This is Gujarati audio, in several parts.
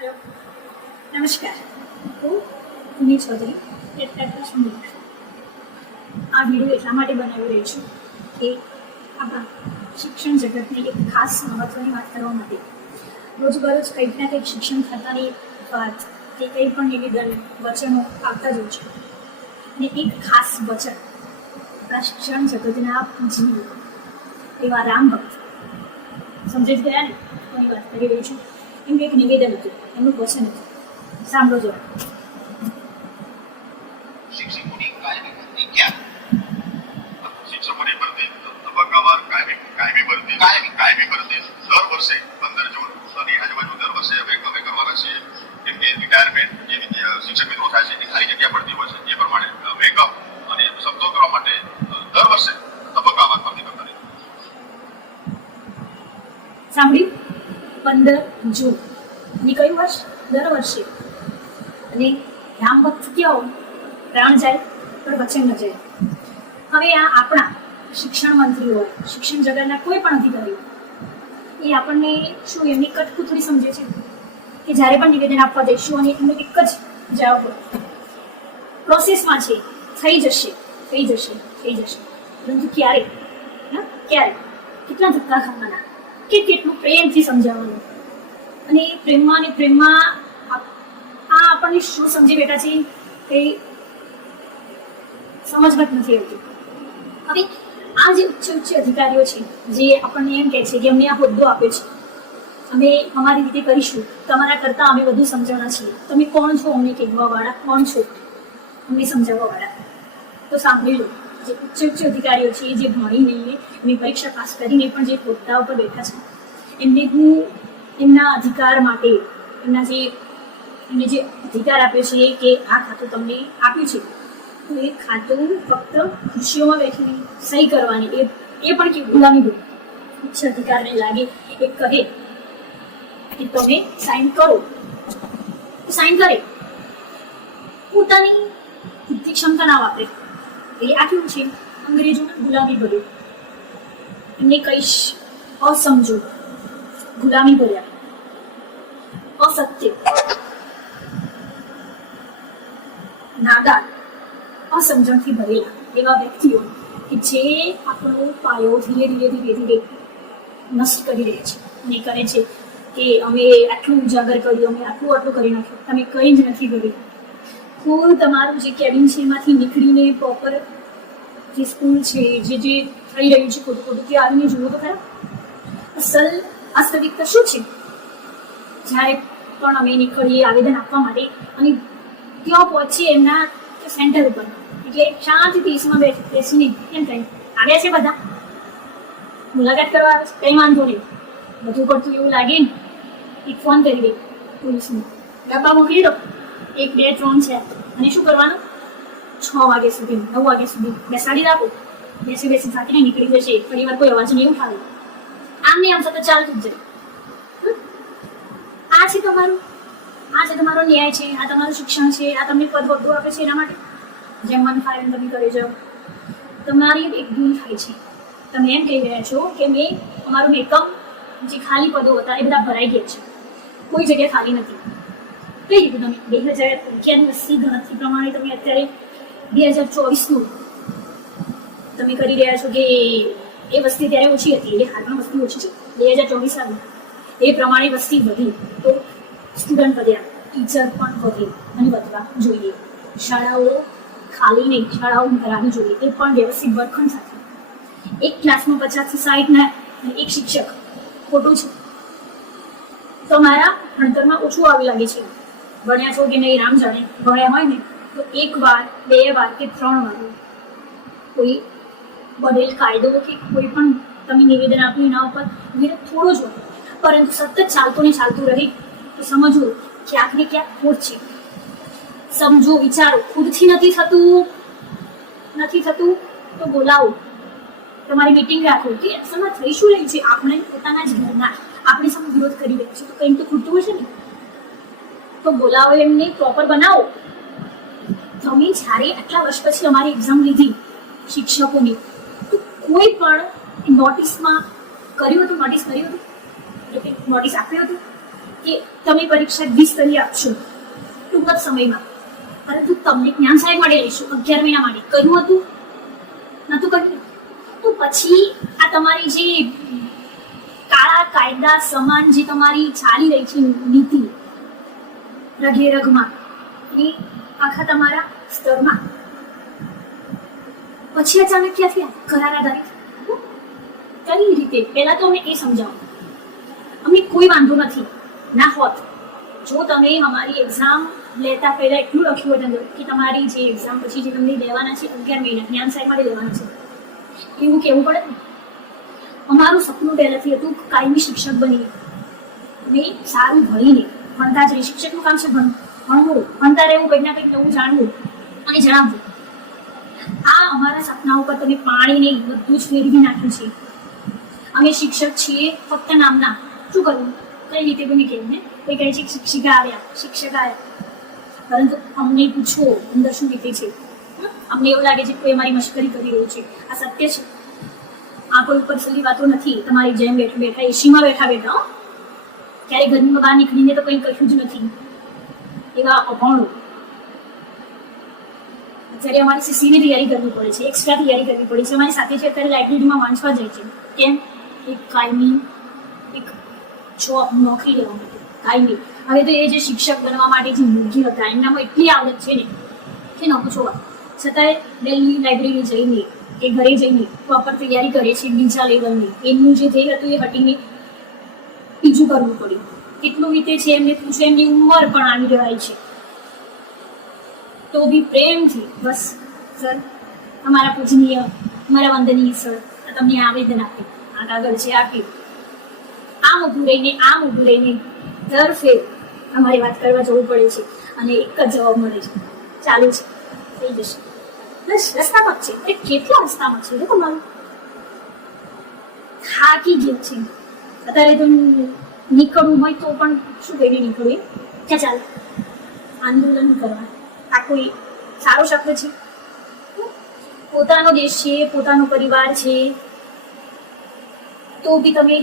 हेलो नमस्कार હું ભૂમિ ચૌધરી આ વિડીયો એટલા માટે બનાવી રહી છું કે આપણા શિક્ષણ જગતની એક ખાસ મહત્ત્વની વાત કરવા માટે રોજબરોજ કંઈક ના કંઈક શિક્ષણ ખાતાની વાત કે કંઈ પણ નિવેદન વચનો આવતા જ હોય છે અને એક ખાસ વચન આપણા શિક્ષણ જગતના પૂજનીય એવા રામ ભક્ત સમજી ગયા ને કોની વાત કરી રહી છું. એમનું એક નિવેદન હતું, એમનું વચન હતું, સાંભળો જરા. શિક્ષકોની કાયમી ભરતી ક્યાં? શિક્ષકોની ભરતી તબક્કાવાર કાયમી ભરતી દર વર્ષે 15 જૂન અને આજુબાજુ દર વર્ષે અમે કરવાના છીએ. કેમ કે રિટાયરમેન્ટ જે શિક્ષક મિત્રો થાય છે એની ખાલી જગ્યા પડતી હોય છે એ પ્રમાણે વેકઅપ અને શબ્દો કરવા માટે દર વર્ષે તબક્કાવાર ભરતી કરતા રહીએ. સાંભળ્યું? 15 જૂન ની કયું વર્ષ? દર વર્ષે. અને રામ ભક્ત કેવો? પ્રાણ જાય પણ વચન ન જાય. હવે આ આપણા શિક્ષણ મંત્રી હોય, શિક્ષણ જગતના કોઈ પણ અધિકારીઓ એ આપણને શું એમની કઠપૂતળી સમજે છે કે જ્યારે પણ નિવેદન આપવા જઈશું અને એમનો એક જ જવાબ પ્રોસેસમાં છે, થઈ જશે. પરંતુ ક્યારે? કેટલા ધક્કા ખાવાના કે કેટલું પ્રેમથી સમજાવવાનું. અને પ્રેમમાં આ આપણને શું સમજી બેઠા છે એ સમજમાં જ નથી આવતું. હવે આ જે ઉચ્ચ અધિકારીઓ છે જે આપણને એમ કહે છે કે અમને આ હોદ્દો આપ્યો છે, અમે અમારી રીતે કરીશું, તમારા કરતાં અમે વધુ સમજવાના છીએ, તમે કોણ છો અમને કહેવાવાળા? કોણ છો અમને સમજાવવાવાળા? તો સાંભળી લો, જે ઉચ્ચ અધિકારીઓ છે જે ભણીને એમની પરીક્ષા પાસ કરીને પણ જે હોદ્દા ઉપર બેઠા છે એમને હું એમના અધિકાર માટે એમને જે અધિકાર આપ્યો છે કે આ ખાતું તમને આપ્યું છે તો એ ખાતું ફક્ત ખુશીઓમાં બેઠીને સહી કરવાની, એ પણ કે ગુલામી હોય. ઉચ્ચ અધિકારને લાગે એ કહે કે તમે સાઇન કરો, સાઇન કરે, પોતાની બુદ્ધિ ક્ષમતા ના વાપરે. એ આ કેવું છે? અંગ્રેજોને ગુલામી ભર્યું. એમને કહીશ અસમજો, ગુલામી ભર્યા, અસત્ય, નાદાન, અસમજણથી ભરેલા એવા વ્યક્તિઓ કે જે આપણો પાયો ધીરે ધીરે નષ્ટ કરી રહે છે અને કરે છે કે અમે આટલું ઉજાગર કર્યું, અમે આટલું કરી નાખ્યું, તમે કંઈ જ નથી કર્યું. હું તમારું જે કેબિન છે એમાંથી નીકળીને પ્રોપર જે સ્કૂલ છે જે થઈ રહ્યું છે ખોટું તે આવીને જુઓ તો ખરા. અસલ વાસ્તવિકતા શું છે? જ્યારે પણ અમે નીકળીએ આવેદન આપવા માટે અને ત્યાં પહોંચીએ એમના સેન્ટર ઉપર, એટલે શાંતિથી એસીમાં બેસીને એમ કહે આવ્યા છે બધા, મુલાકાત કરવા આવે છે, કંઈ વાંધો નહીં. બધું પડતું એવું લાગે ને એક ફોન કરી દે પોલીસને, ડબ્બા મોકલી દો, 1 2 3 છે. અને શું કરવાનું? 6 વાગ્યા સુધી 9 વાગ્યા સુધી બેસાડી રાખો, બેસી થાકીને નીકળી જશે. ફરી વાર કોઈ અવાજ નહીં ઉઠાવે, આમ નહીં આમ સતત ચાલતું જ જાય. આ છે તમારો ન્યાય છે, આ તમારું શિક્ષણ છે, આ તમને પદ હોદ્દો આપે છે. એના માટે જેમ મન ફાવે એમ તમે કરી જાઓ. તમારી એક ભૂલ થાય છે. તમે એમ કહી રહ્યા છો કે અમારું એકમ જે ખાલી પદો હતા એ બધા ભરાઈ ગયા છે, કોઈ જગ્યા ખાલી નથી. કઈ રીતે તમે 2011ની વસ્તી ગણતરી પ્રમાણે તમે અત્યારે 2024નું તમે કરી રહ્યા છો કે એ વસ્તી ત્યારે ઓછી હતી, એ હાલમાં વસ્તી ઓછી છે. 2024 આવી એ પ્રમાણે વસ્તી વધી તો સ્ટુડન્ટ વધ્યા, ટીચર પણ વધે અને વધવા જોઈએ. શાળાઓ ખાલી નહીં, શાળાઓ ભરાવી જોઈએ, એ પણ વ્યવસ્થિત વર્ગખંડ સાથે. એક ક્લાસમાં 50 થી 60 ના એક શિક્ષક ખોટું છે. તમારા ભણતરમાં ઓછું આવી લાગે છે, ભણ્યા છો કે નહીં રામ જાણે. ભણ્યા હોય ને તો 1 વાર 2 વાર કે 3 વાર કોઈ બનેલ કાયદો કે કોઈ પણ તમે નિવેદન આપ્યું એના ઉપર વિરોધ થોડો જ હોય, પરંતુ સતત ચાલતું રહી તો સમજવું ક્યાંક ને ક્યાંક ખોટ છે. સમજો, વિચારો. ખુદથી નથી થતું તો બોલાવો, તમારી મીટિંગ રાખો કે અસલમાં થઈ શું રહ્યું છે. આપણે પોતાના જ ઘરના આપણી સામે વિરોધ કરી રહ્યા છે તો કંઈક તો ખૂટતું હશે ને, તો બોલાવો, એમને પ્રોપર બનાવો. તમે જ્યારે આટલા વર્ષ પછી અમારી એક્ઝામ લીધી શિક્ષકોની તો કોઈ પણ નોટિસમાં કર્યું હતું, નોટિસ આપ્યું હતું કે તમે પરીક્ષા 20 કરી આપશો ટૂંક જ સમયમાં, પરંતુ તમને જ્ઞાન સહાયક માટે લઈશું 11 મહિના માટે, કર્યું હતું? નતું કર્યું. તો પછી આ તમારી જે કાળા કાયદા સમાન જે તમારી ચાલી રહી છે નીતિ રગે રગમાં એ આખા તમારા સ્તરમાં પછી અચાનક ક્યાંથી આ કરાર આધારિત કઈ રીતે? પહેલા તો અમને એ સમજાવો. અમને કોઈ વાંધો નથી ના હોત જો તમે અમારી એક્ઝામ લેતા પહેલા એટલું લખ્યું હોત અંદર કે તમારી જે એક્ઝામ પછી જે તમને લેવાના છે 11 મહિના જ્ઞાન સહાયક માટે લેવાના છે, એવું કેવું પડે ને. અમારું સપનું પહેલાથી હતું કાયમી શિક્ષક બનીને અને સારું ભણીને ભણતા જ રહી. શિક્ષકનું કામ છે ભણવું, ભણતા રહેવું, કંઈક ના કંઈક નવું જાણવું અને જણાવવું. આ અમારા સપના ઉપર તમે પાણી નહીં બધું જ ફેરવી નાખ્યું છે. અમે શિક્ષક છીએ ફક્ત નામના. શું કરવું? કઈ રીતે બની કેવું ને કોઈ કહે છે શિક્ષિકા આવ્યા, શિક્ષક આવ્યા, પરંતુ અમને પૂછો અંદર શું રીતે છે. અમને એવું લાગે છે કોઈ અમારી મશ્કરી કરી રહ્યું છે. આ સત્ય છે. આ કોઈ ઉપર સલી વાતો નથી. તમારી જેમ બેઠા બેઠા એસીમાં બેઠા બેઠા ક્યારે ઘરમાં બહાર નીકળીને તો કંઈ કશું જ નથી. એવા અભણો અત્યારે અમારી સીસીની તૈયારી કરવી પડે છે, એક્સ્ટ્રા તૈયારી કરવી પડે છે. અમારી સાથે છે અત્યારે લાઇબ્રેરીમાં વાંચવા જાય છે. કેમ? એક કાયમી એક જોબ નોકરી લેવા માટે કાયમી. હવે તો એ જે શિક્ષક બનવા માટે જે યોગ્ય હતા એમનામાં એટલી આવડત છે ને કે ન પૂછો વાત. છતાંય ડેલી લાઇબ્રેરી જઈને કે ઘરે જઈને પ્રોપર તૈયારી કરે છે બીજા લેવલની. એમનું જે ધ્યેય હતું એ હટીને બીજું કરવું પડ્યું. કેટલું વીતે છે એમને પૂછો, એમની ઉંમર પણ આવી રહી છે તો બી પ્રેમથી બસ સર અમારા પૂજનીય અમારા વંદનીય સર તમને આવેદન આપે, આ કાગળ છે આપ્યું, આમ ઊભું રહીને દર ફેર અમારી વાત કરવા જવું પડે છે અને એક જ જવાબ મળે છે ચાલુ છે, થઈ જશે. બસ રસ્તામાં જ છે. અરે કેટલા રસ્તામાં છે તમારું? થાકી ગયું છે અત્યારે તો. નીકળવું હોય તો પણ શું કહીને નીકળવું? કે ચાલ આંદોલન કરવા. આ કોઈ સારો શબ્દ છે? પોતાનો દેશ છે, પોતાનો પરિવાર છે, તો બી તમે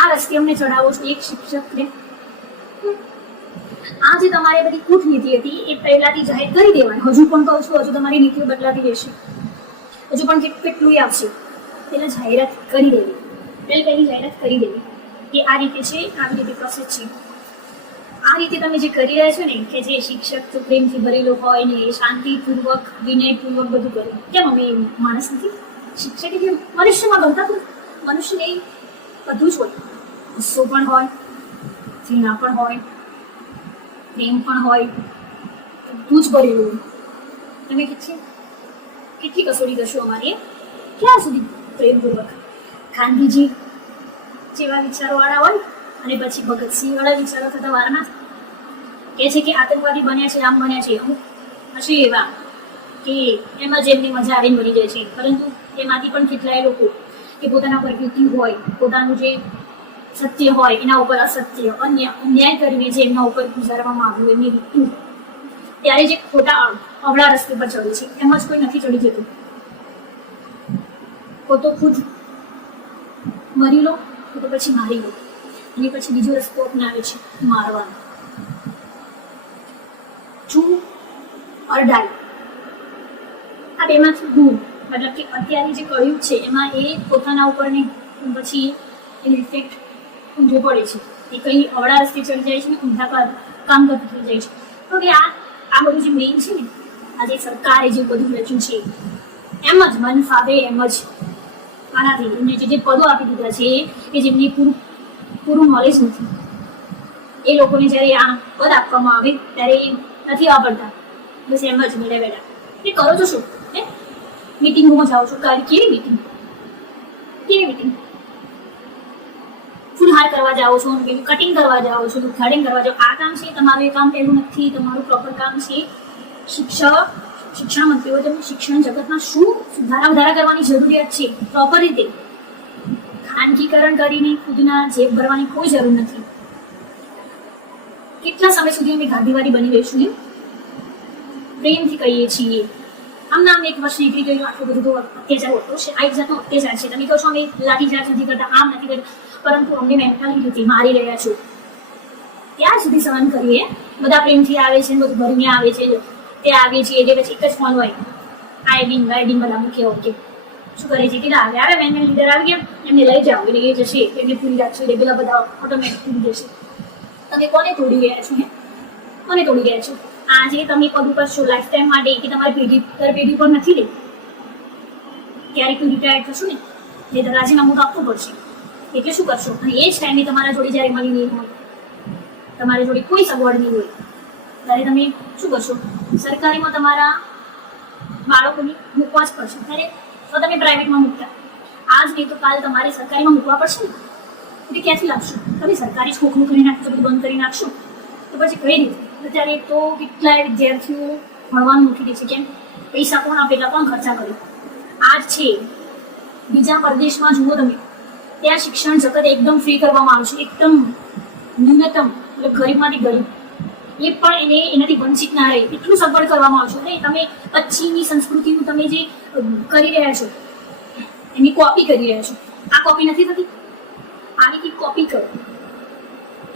આ રસ્તે અમને ચડાવો છો એક શિક્ષકને. આ જે તમારી બધી કૂટનીતિ હતી એ પહેલાથી જાહેર કરી દેવાની. હજુ પણ કહું છું, હજુ તમારી નીતિઓ બદલાતી રહેશે, હજુ પણ કેટલું આવશે. પહેલા જાહેરાત કરી દેવી, પહેલી જાહેરાત કરી દેવી કે આ રીતે છે, આવી રીતે પ્રોસેસ છે. આ રીતે તમે જે કરી રહ્યા છો ને કે જે શિક્ષક તો પ્રેમથી ભરેલો હોય ને એ શાંતિપૂર્વક વિનયપૂર્વક બધું કરે. કેમ અમે માણસ નથી? શિક્ષક એટલે મનુષ્યમાં બનતા મનુષ્યને બધું જ હોય. ગુસ્સો પણ હોય, ઘૃણા પણ હોય, પ્રેમ પણ હોય, બધું જ ભરેલું. તમે કેટલી કસોટી કરશો અમારી? ક્યાં સુધી પ્રેમપૂર્વક? ગાંધીજી જેવા વિચારોવાળા હોય અને પછી ભગતસિંહ વાળા વિચારો થતા વાર ના કહે છે કે આતંકવાદી બન્યા છે, આમ બન્યા છે. અમુક હશે એવા કે એમાં જ એમની મજા આવીને બની જાય છે, પરંતુ એમાંથી પણ કેટલાય લોકો કે પોતાના પર યુતિ હોય, પોતાનું જે સત્ય હોય એના ઉપર અસત્ય અન્યાય કરીને જે એમના ઉપર ગુજારવામાં આવ્યું એમની રીતું, ત્યારે જે ખોટા અવળા રસ્તે પર ચડે છે એમ જ કોઈ નથી ચડી જતું. તો ખુદ મરી લો તો પછી મારી લો અને પછી બીજો રસ્તો અપનાવે છે મારવાનો. ચૂ ઓર ડાઈ, આ બેમાંથી હું મતલબ કે અત્યારે જે કળિયુગ છે એમાં એ પોતાના ઉપર ને પછી એની ઇફેક્ટ ઊંધો પડે છે. એ કંઈ અવળા રસ્તે ચડી જાય છે ને ઊંધા કામ કરતું થઈ જાય છે. તો હવે આ બધું જે મેઇન છે ને આજે સરકારે જે બધું રચ્યું છે એમ જ મન ફાવે એમ જ આનાથી એમને જે પદો આપી દીધા છે કે જેમને પૂરું નોલેજ નથી એ લોકોને જ્યારે આ પદ આપવામાં આવે ત્યારે એ નથી વાપરતા. બસ એમ જ બેઠા બેઠા એ કરો છો શું? હે મિટિંગોમાં જાઓ છો? કેવી મિટિંગ? ફૂલહાર કરવા જાઓ છો, કટિંગ કરવા જાઓ છો, ઉદઘાટન કરવા જાઓ. આ કામ છે તમારું? એ કામ પહેલું નથી. તમારું પ્રોપર કામ છે શિક્ષણ મંત્રીઓ તેમને શિક્ષણ જગતમાં શું સુધારા વધારા કરવાની જરૂરિયાત છે પ્રોપર રીતે. ખાનગીકરણ કરીને ખુદના જેબ ભરવાની કોઈ જરૂર નથી. કેટલા સમય સુધી અમે ગાંધીવાદી બની રહીશું? પ્રેમથી કહીએ છીએ. આમના આમ એક વર્ષ નીકળી ગયું, આટલું બધું તો અત્યાચાર હોતો છે. આ એક જાતનો અત્યાચાર છે. તમે કહો છો અમે લાઠીચાર્જ નથી કરતા, આમ નથી કરતા, પરંતુ અમને મેન્ટાલિટીથી મારી રહ્યા છો. ત્યાં સુધી સહન કરીએ. બધા પ્રેમથી આવે છે, બધું ભરીને આવે છે, તે આવે છે એટલે પછી એક જ ફોન હોય, આઈબીન બધા મૂકે ઓકે. શું કરે છે કે આવે મેન લીડર આવી ગયા, એમને લઈ જાઓ એટલે એ જશે, એમને પૂરી રાખશે એટલે પેલા બધા ઓટોમેટિક પૂરી જશે. તમે કોને તોડી રહ્યા છો? કોને તોડી રહ્યા છો? આજે તમે પદ ઉપર છો લાઈફ ટાઈમ માટે કે તમારી પેઢી દર પેઢી પર નથી રહી. ક્યારેક રિટાયર થશો ને એટલે રાજીનામું તો આપવું પડશે. એટલે શું કરશો? અને એ જ ટાઈમે તમારા જોડે જ્યારે મળી નહીં હોય, તમારી જોડે કોઈ સગવડ નહીં હોય, ત્યારે તમે શું કરશો? સરકારીમાં તમારા બાળકોને મૂકવા જ પડશે. ત્યારે તો તમે પ્રાઇવેટમાં મૂકતા, આજ નહીં તો કાલ તમારે સરકારીમાં મૂકવા પડશે ને. એટલે ક્યાંથી લાવશો? તમે સરકારી જ ખોખલું કરી નાખશો, બધું બંધ કરી નાખશો તો પછી કઈ રીતે? અત્યારે તો કેટલાય વિદ્યાર્થીઓ ભણવાનું મૂકી દે છે. કેમ? પૈસા કોણ આપે એટલા કોણ ખર્ચા કરે? આજ છે બીજા પ્રદેશમાં જુઓ તમે, ત્યાં શિક્ષણ જગત એકદમ ફ્રી કરવામાં આવ્યું છે, એકદમ ન્યૂનતમ, એટલે ગરીબમાંથી ગરીબ એ પણ એનાથી વંચિત ના રહે એટલું સગવડ કરવામાં આવશે. ને તમે પશ્ચિમની સંસ્કૃતિનું તમે જે કરી રહ્યા છો એની કોપી કરી રહ્યા છો. આ કોપી નથી થતી, આની કંઈક કોપી કરો.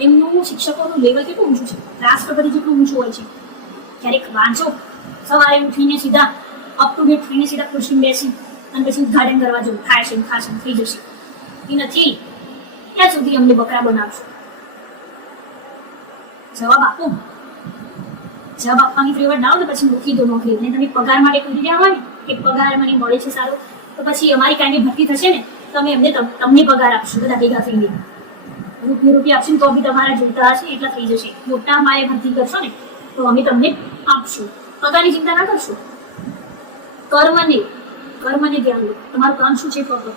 એમનું શિક્ષકોનું લેવલ કેટલું ઊંચું છે, રાષ્ટ્રપતિ જેટલું ઊંચું હોય છે. ક્યારેક વાંચો, સવારે ઉઠીને સીધા અપ ટુ ડેટ થઈને સીધા ખુરશી બેસી અને પછી ઉદઘાટન કરવા જવું, ખાશે થઈ જશે. એ નથી, ત્યાં સુધી અમને બકરા બનાવશો. જવાબ આપો. જવાબ આપવાની ફ્લેવર ના હોય તો પછી મૂકી દો નોકરી. અને તમે પગાર માટે કરી રહ્યા હોય ને કે પગાર મને મળે છે સારો, તો પછી અમારી કાંઈ ભરતી થશે ને તમે એમને તમને પગાર આપશો બધા ભેગા થઈને. રૂપિયા આપશે ને તો બી તમારા જોઈતા હશે એટલા થઈ જશે. મોટા માએ ભરતી કરશો ને તો અમે તમને આપશું. પગારની ચિંતા ના કરશો. કર્મને ધ્યાન દો. તમારું કામ શું છે ખબર?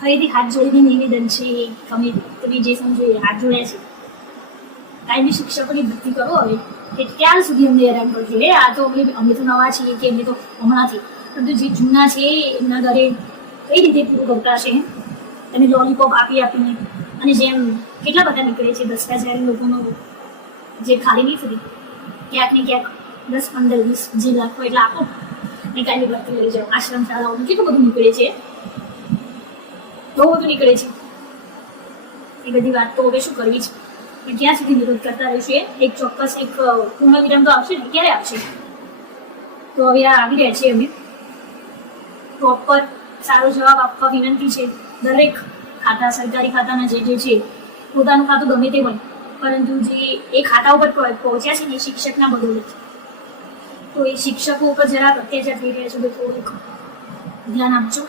ફરીથી હાથ જોડીને નિવેદન છે, તમે જે સમજો એ હાથ જોડ્યા છે. કાયમી શિક્ષકોની ભરતી કરો હવે, કે ત્યાં સુધી અમને હેરાન કરજો. આ તો અમે તો નવા છીએ કે અમને તો હમણાંથી, પરંતુ જે જૂના છે એમના ઘરે કઈ રીતે પૂરું કરતા છે? તમે લોલીપોપ આપીને અને જેમ કેટલા બધા નીકળે છે ભ્રષ્ટાચારી લોકોનો જે ખાલી નહીં થતી, ક્યાંક ને ક્યાંક 10, 15, 20 જે લાખો એટલે આપો ને કાયમી ભરતી લઈ જાઓ. આશ્રમ શાળાઓનું કેટલું બધું નીકળે છે, બહુ બધું નીકળે છે. એ બધી વાત તો હવે શું કરવી છે, પણ ક્યાં સુધી વિરોધ કરતા રહીશું? એક ચોક્કસ એક પૂર્ણ વિરામ તો આવશે ને, ક્યારે આવશે? તો હવે આવી રહ્યા છીએ અમે. પ્રોપર સારો જવાબ આપવા વિનંતી છે. દરેક ખાતા, સરકારી ખાતાના જે છે, પોતાનું ખાતું ગમે તે હોય, પરંતુ જે એ ખાતા ઉપર પહોંચ્યા છે ને એ શિક્ષકના બદોલત. તો એ શિક્ષકો ઉપર જરાક અત્યાચાર થઈ રહ્યા છે, તો થોડુંક ધ્યાન આપજો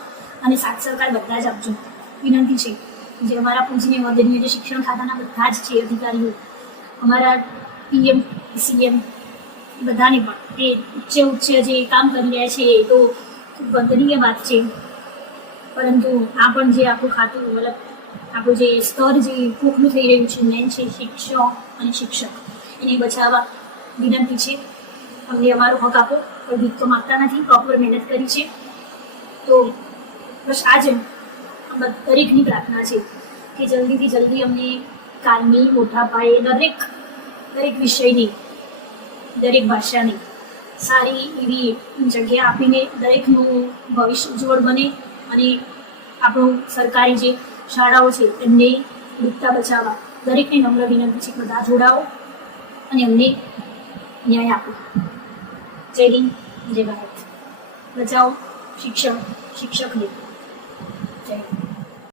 અને સાથ સહકાર બધા જ આપજો. વિનંતી છે જે અમારા પૂંછીને વગેરે જે શિક્ષણ ખાતાના બધા જ છે અધિકારીઓ, અમારા PM, CM બધાને પણ એ ઉચ્ચ જે કામ કરી રહ્યા છે એ તો ખૂબ વંદનીય વાત છે. પરંતુ આ પણ જે આપણું ખાતું, મતલબ આપણું જે સ્તર જે ખોખલું થઈ રહ્યું છે, મેન છે શિક્ષણ અને શિક્ષક, એને બચાવવા વિનંતી છે. અમને અમારો હક આપો. કોઈ ભીખ તો માગતા નથી, પ્રોપર મહેનત કરી છે. તો બસ આ જ દરેકની પ્રાર્થના છે કે જલ્દીથી જલ્દી અમને કાયમી મોટા પાયે દરેક વિષયની, દરેક ભાષાની સારી એવી જગ્યા આપીને દરેકનું ભવિષ્ય ઉજ્જવળ બને અને આપણું સરકારી જે શાળાઓ છે એમને ડૂબતા બચાવવા દરેકને નમ્ર વિનંતી છે. બધા જોડાઓ અને અમને ન્યાય આપો. જય હિન્દ, જય ભારત. બચાવો શિક્ષકને. જય હિન્દ.